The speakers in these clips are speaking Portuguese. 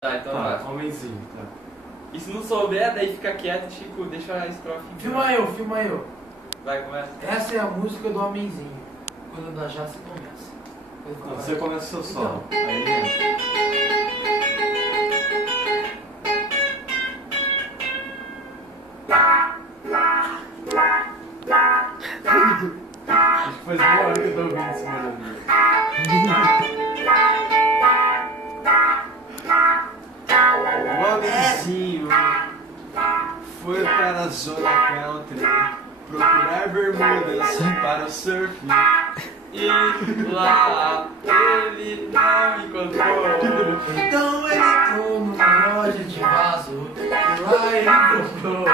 Tá, então Tá, vai. homenzinho, tá. E se não souber, daí fica quieto, tipo, deixa a estrofe. Filma eu. Vai, começa. Essa é a música do homenzinho. Quando dá já, você começa. Não, você começa o seu solo. Então. Aí ele entra. Acho que faz boa hora que eu tô ouvindo esse barulho. O homenzinho foi para a zona country procurar bermudas para o surf. E lá ele não encontrou. Então ele entrou numa loja de vaso. E lá ele comprou.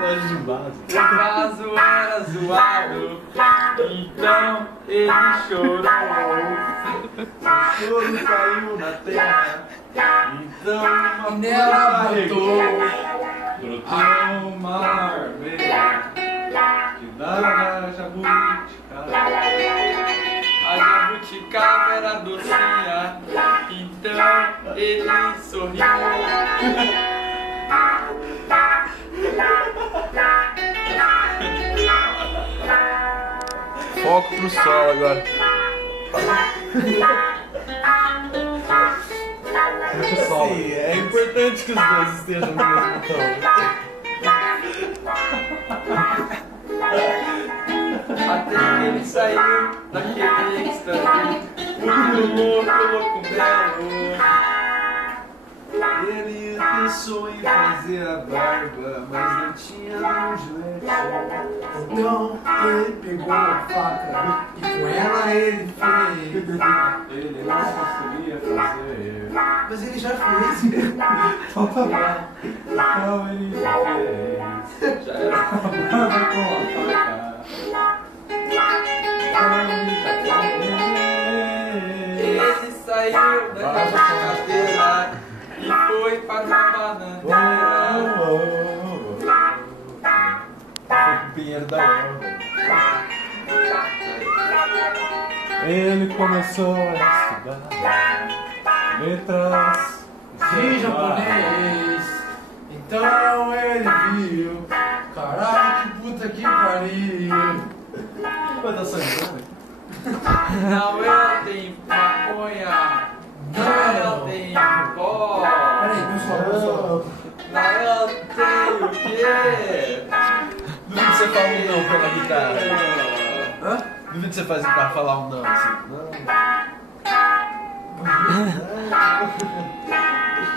Loja de base. O vaso era zoado, então ele chorou. O choro caiu na terra, então uma E nela brotou uma armeira que dava jabuticaba. A jabuticaba era docinha, então ele sorriu. Foco pro solo agora. Sim, é importante que os dois estejam no mesmo tom. Até que ele saiu daquele êxtase, muito louco belo. Ele pensou em fazer a barba, mas não tinha no joelho. Então ele pegou a faca e com ela ele fez. Ele não conseguia fazer. Mas ele já fez. Então tá bom. Então ele fez. Já era. A barba com a faca. Ele saiu da cadeira e foi para uma bananeira. Foi pro Pinheiro da Uva. Ele começou a estudar letras De japonês. Então ele viu. Caralho, que puta que pariu. Vai dar sangrando? Não, ela tem maconha. Não, ela tem pó. Peraí, meu solo. Não, ela tem o quê? Duvido que você fala um não pela guitarra. Hã? Duvido que você faz pra falar um não assim.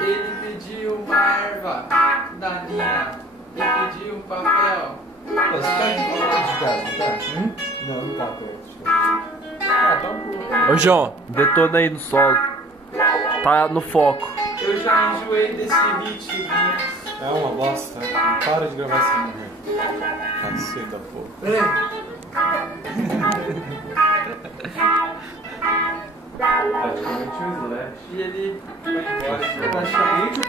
Ele pediu uma erva daninha. Ele pediu um papel. Você tá perto de casa, não tá? Não, não tá perto de casa. Ah, tá um pouco. Ô João, detona aí no solo. Tá no foco. Eu já enjoei desse ritmo. É uma bosta. Para de gravar essa merda. Caceta, pô. Peraí. Praticamente um slash. E ele vai embora. Praticamente o